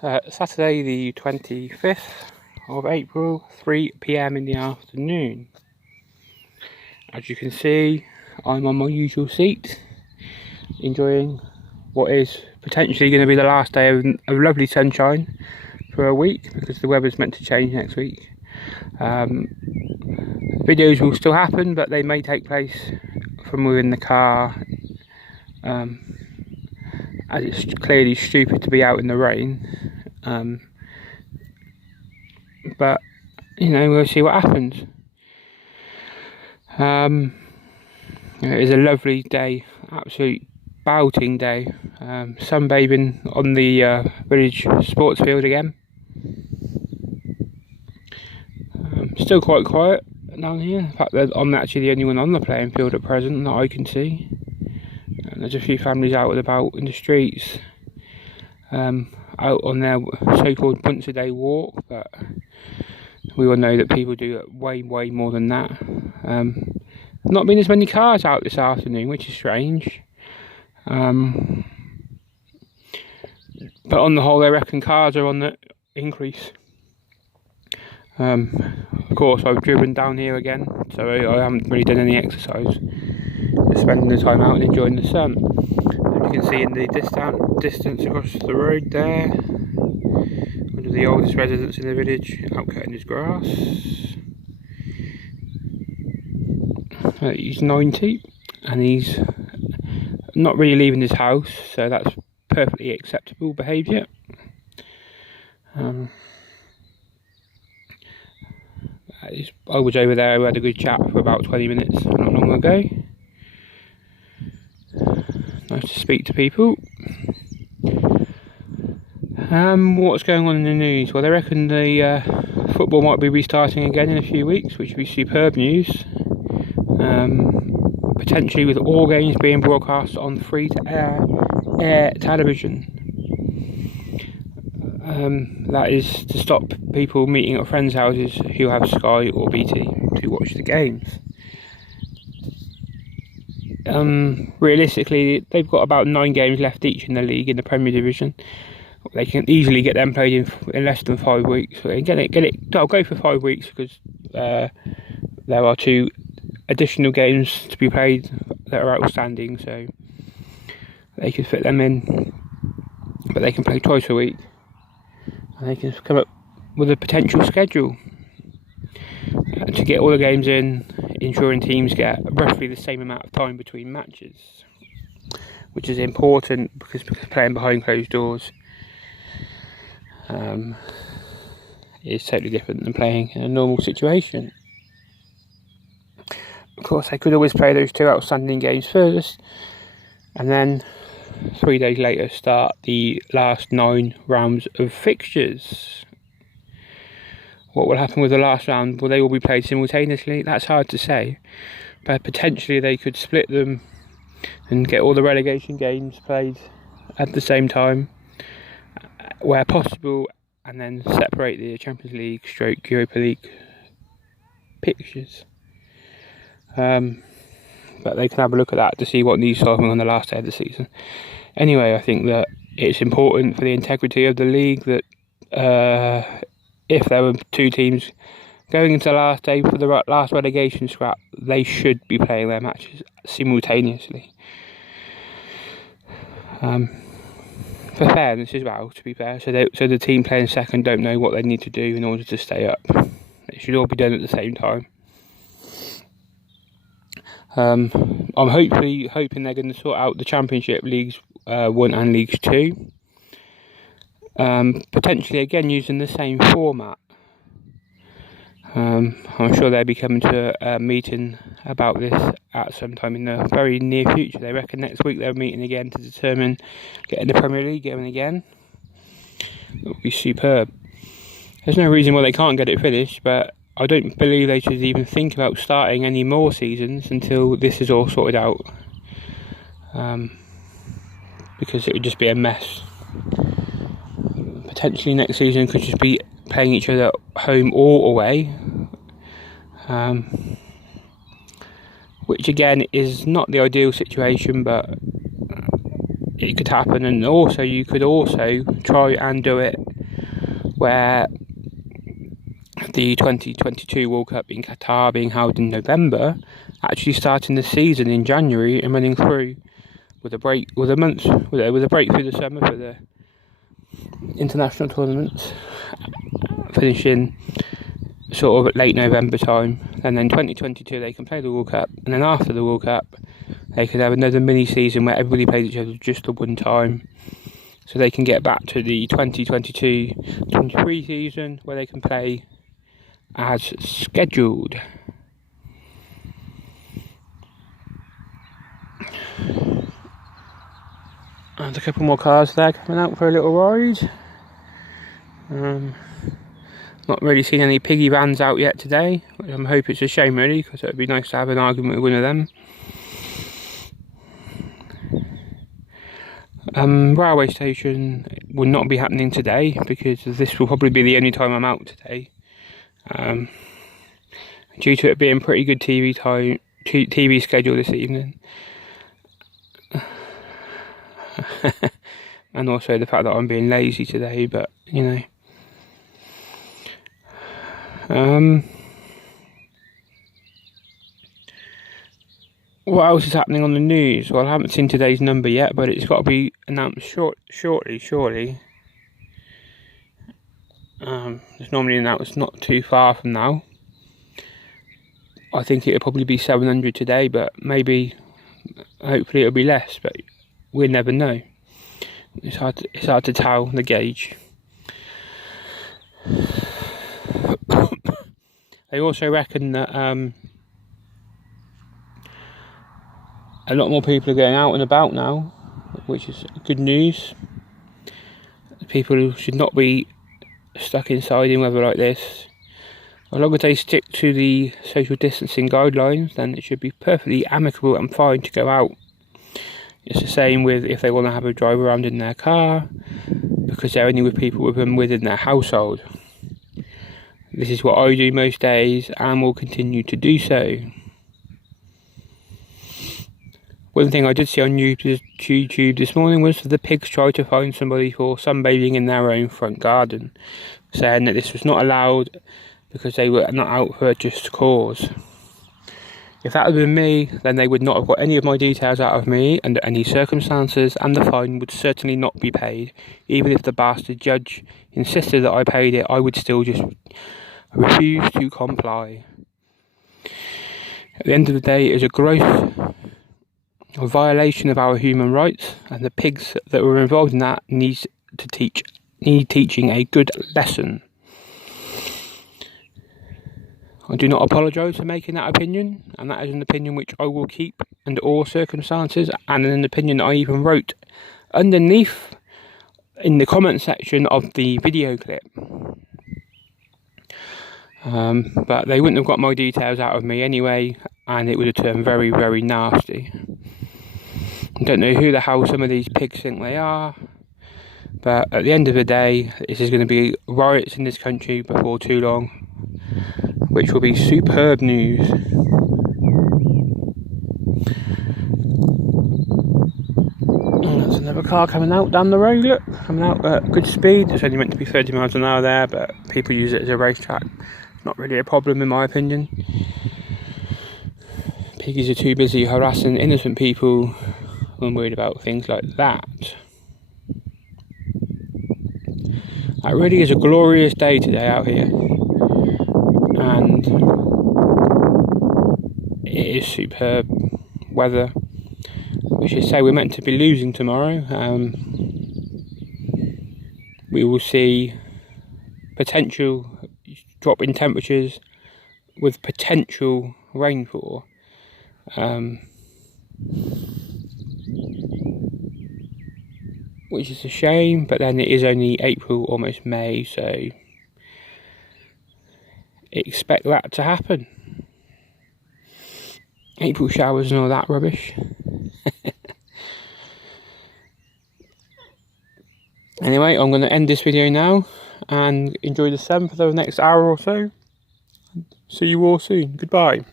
Saturday the 25th of April, 3 PM in the afternoon. As you can see, I'm on my usual seat, enjoying what is potentially going to be the last day of lovely sunshine for a week, because the weather's meant to change next week. Videos will still happen, but they may take place from within the car, as it's clearly stupid to be out in the rain. But you know, we'll see what happens. It is a lovely day, absolute belting day. Sunbathing on the village sports field again. Still quite quiet down here. In fact, I'm actually the only one on the playing field at present that I can see. And there's a few families out and about in the streets, out on their so-called once-a-day walk, but we all know that people do way more than that. Not been as many cars out this afternoon, which is strange. But on the whole, I reckon cars are on the increase. Of course, I've driven down here again, so I haven't really done any exercise. Just spending the time out and enjoying the sun. As you can see in the distance across the road there, one of the oldest residents in the village, out cutting his grass. He's 90 and he's not really leaving his house, so that's perfectly acceptable behaviour. I was over there, we had a good chat for about 20 minutes not long ago. Nice to speak to people. What's going on in the news? Well, they reckon the football might be restarting again in a few weeks, which would be superb news. Potentially with all games being broadcast on free-to-air television. That is to stop people meeting at friends' houses who have Sky or BT to watch the games. Realistically, they've got about 9 games left each in the league in the Premier Division. They can easily get them played in less than 5 weeks. I'll go for 5 weeks because there are 2 additional games to be played that are outstanding, so they could fit them in. But they can play twice a week, and they can come up with a potential schedule to get all the games in, ensuring teams get roughly the same amount of time between matches, which is important because playing behind closed doors is totally different than playing in a normal situation. Of course, they could always play those 2 outstanding games first, and then 3 days later start the last 9 rounds of fixtures. What will happen with the last round? Will they all be played simultaneously? That's hard to say, but potentially they could split them and get all the relegation games played at the same time where possible, and then separate the Champions League / Europa League fixtures. But they can have a look at that to see what needs solving on the last day of the season. Anyway, I think that it's important for the integrity of the league that if there were 2 teams going into the last day for the last relegation scrap, they should be playing their matches simultaneously. For fairness as well, to be fair, so the team playing second don't know what they need to do in order to stay up. It should all be done at the same time. I'm hoping they're going to sort out the Championship Leagues 1 and Leagues 2. Potentially again using the same format. I'm sure they'll be coming to a meeting about this at some time in the very near future. They reckon next week they're meeting again to determine getting the Premier League going again. It would be superb. There's no reason why they can't get it finished, but I don't believe they should even think about starting any more seasons until this is all sorted out, because it would just be a mess. Potentially next season could just be playing each other home or away, which again is not the ideal situation, but it could happen. And also you could also try and do it where the 2022 World Cup in Qatar being held in November, actually starting the season in January and running through with a break, with a break through the summer for the international tournaments, finishing sort of at late November time, and then 2022 they can play the World Cup, and then after the World Cup they could have another mini season where everybody plays each other just the one time, so they can get back to the 2022-23 season where they can play as scheduled. And a couple more cars there coming out for a little ride. Not really seen any piggy vans out yet today, which I hope it's a shame really, because it would be nice to have an argument with one of them. Railway station will not be happening today because this will probably be the only time I'm out today. Due to it being pretty good TV schedule this evening. And also the fact that I'm being lazy today, but you know. What else is happening on the news? Well, I haven't seen today's number yet, but it's got to be announced shortly, surely. It's normally announced not too far from now. I think it'll probably be 700 today, but maybe, hopefully it'll be less, but we'll never know. It's hard to tell the gauge. They also reckon that a lot more people are going out and about now, which is good news. People should not be stuck inside in weather like this. As long as they stick to the social distancing guidelines, then it should be perfectly amicable and fine to go out. It's the same with if they want to have a drive around in their car, because they're only with people with them within their household. This is what I do most days and will continue to do so. One thing I did see on YouTube this morning was that the pigs tried to find somebody for sunbathing in their own front garden, saying that this was not allowed because they were not out for a just cause. If that had been me, then they would not have got any of my details out of me under any circumstances, and the fine would certainly not be paid. Even if the bastard judge insisted that I paid it, I would still just refuse to comply. At the end of the day, it is a gross violation of our human rights, and the pigs that were involved in that need teaching a good lesson. I do not apologise for making that opinion, and that is an opinion which I will keep under all circumstances, and an opinion that I even wrote underneath in the comment section of the video clip. But they wouldn't have got my details out of me anyway, and it would have turned very, very nasty. I don't know who the hell some of these pigs think they are, but at the end of the day, this is going to be riots in this country before too long, which will be superb news. There's another car coming out down the road, look, coming out at good speed. It's only meant to be 30 miles an hour there, but people use it as a racetrack. It's not really a problem in my opinion. Piggies are too busy harassing innocent people when worried about things like that. It really is a glorious day today out here, and it is superb weather. We should say we're meant to be losing tomorrow. We will see potential drop in temperatures with potential rainfall. Which is a shame, but then it is only April, almost May, so expect that to happen. April showers and all that rubbish. Anyway, I'm going to end this video now and enjoy the sun for the next hour or so. See you all soon. Goodbye.